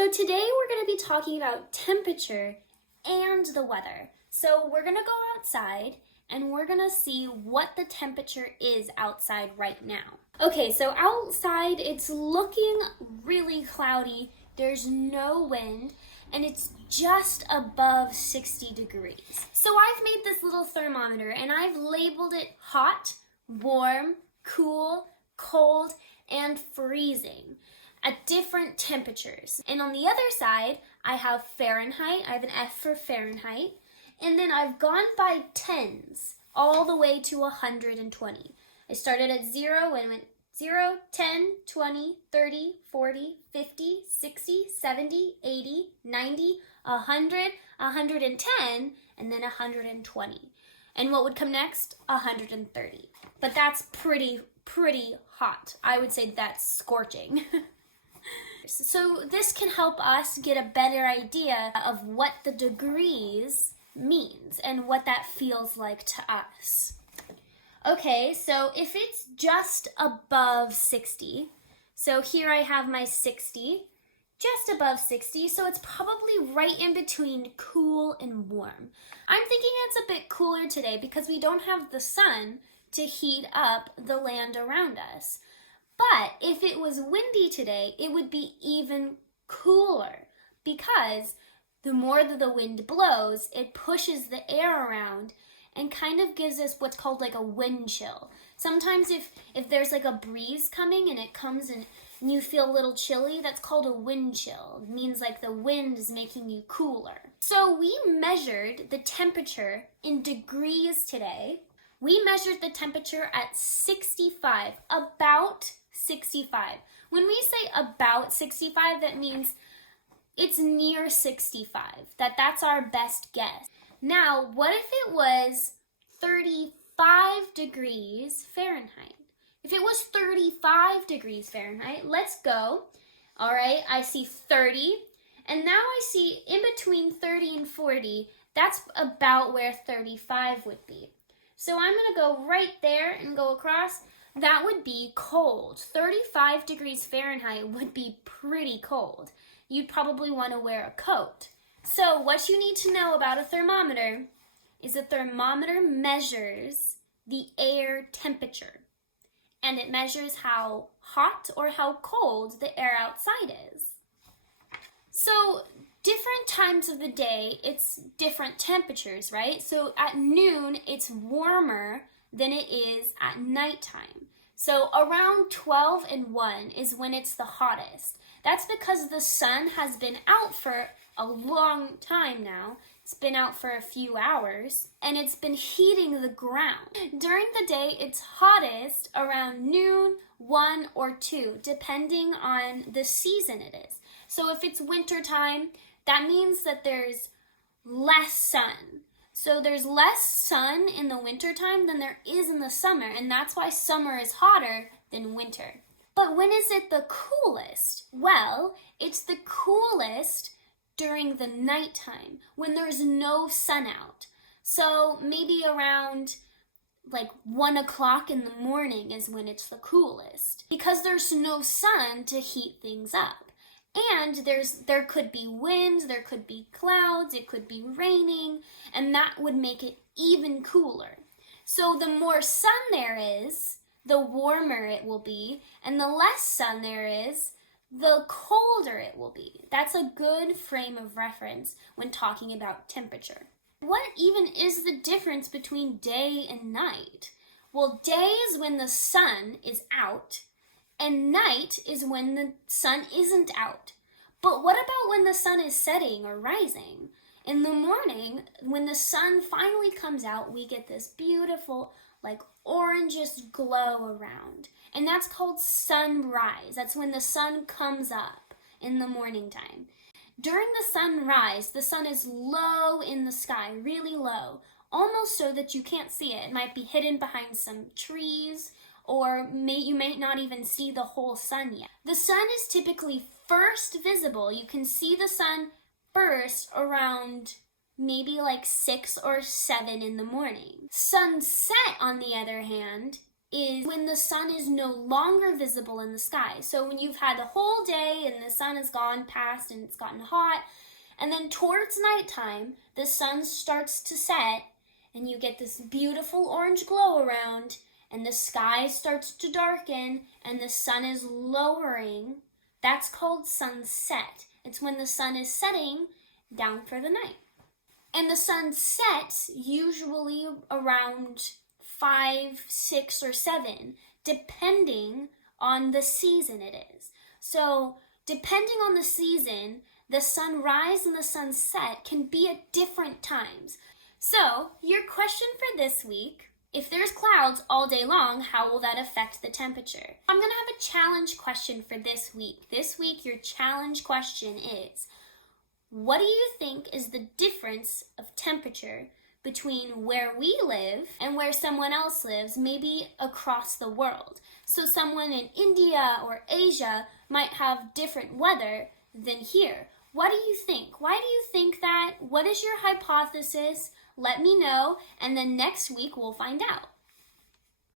So today we're going to be talking about temperature and the weather. So we're going to go outside and we're going to see what the temperature is outside right now. Okay, so outside it's looking really cloudy. There's no wind and it's just above 60 degrees. So I've made this little thermometer and I've labeled it hot, warm, cool, cold, and freezing at different temperatures. And on the other side, I have Fahrenheit. I have an F for Fahrenheit. And then I've gone by tens all the way to 120. I started at 0 and went 0, 10, 20, 30, 40, 50, 60, 70, 80, 90, 100, 110, and then 120. And what would come next? 130. But that's pretty hot. I would say that's scorching. So this can help us get a better idea of what the degrees means and what that feels like to us. Okay, so if it's just above 60, so here I have my 60, just above 60, so it's probably right in between cool and warm. I'm thinking it's a bit cooler today because we don't have the sun to heat up the land around us. But if it was windy today, it would be even cooler because the more that the wind blows, it pushes the air around and kind of gives us what's called like a wind chill. Sometimes if there's like a breeze coming and it comes and you feel a little chilly, that's called a wind chill. It means like the wind is making you cooler. So we measured the temperature in degrees today. We measured the temperature at 65, about 65. When we say about 65, that means it's near 65. That's our best guess. Now, what if it was 35 degrees Fahrenheit? If it was 35 degrees Fahrenheit, let's go. All right, I see 30, and now I see in between 30 and 40, that's about where 35 would be. So I'm going to go right there and go across. That would be cold. 35 degrees Fahrenheit would be pretty cold. You'd probably want to wear a coat. So what you need to know about a thermometer is a thermometer measures the air temperature. And it measures how hot or how cold the air outside is. So different times of the day, it's different temperatures, right? So at noon, it's warmer than it is at nighttime. So around 12 and 1 is when it's the hottest. That's because the sun has been out for a long time now. It's been out for a few hours, and it's been heating the ground. During the day, it's hottest around noon, 1 or 2, depending on the season it is. So if it's winter time, that means that there's less sun. So there's less sun in the wintertime than there is in the summer, and that's why summer is hotter than winter. But when is it the coolest? Well, it's the coolest during the nighttime, when there's no sun out. So maybe around like 1 o'clock in the morning is when it's the coolest, because there's no sun to heat things up. And there could be winds, there could be clouds, it could be raining, and that would make it even cooler. So the more sun there is, the warmer it will be, and the less sun there is, the colder it will be. That's a good frame of reference when talking about temperature. What even is the difference between day and night? Well, day is when the sun is out, and night is when the sun isn't out. But what about when the sun is setting or rising? In the morning, when the sun finally comes out, we get this beautiful, like orangish glow around. And that's called sunrise. That's when the sun comes up in the morning time. During the sunrise, the sun is low in the sky, really low, almost so that you can't see it. It might be hidden behind some trees, or you may not even see the whole sun yet. The sun is typically first visible. You can see the sun first around maybe like 6 or 7 in the morning. Sunset, on the other hand, is when the sun is no longer visible in the sky. So when you've had the whole day and the sun has gone past and it's gotten hot, and then towards nighttime, the sun starts to set and you get this beautiful orange glow around and the sky starts to darken and the sun is lowering. That's called sunset. It's when the sun is setting down for the night. And the sun sets usually around 5, 6, or 7, depending on the season it is. So, depending on the season, the sunrise and the sunset can be at different times. So, your question for this week, if there's clouds all day long, how will that affect the temperature? I'm going to have a challenge question for this week. This week, your challenge question is, what do you think is the difference of temperature between where we live and where someone else lives, maybe across the world? So someone in India or Asia might have different weather than here. What do you think? Why do you think that? What is your hypothesis? Let me know, and then next week we'll find out.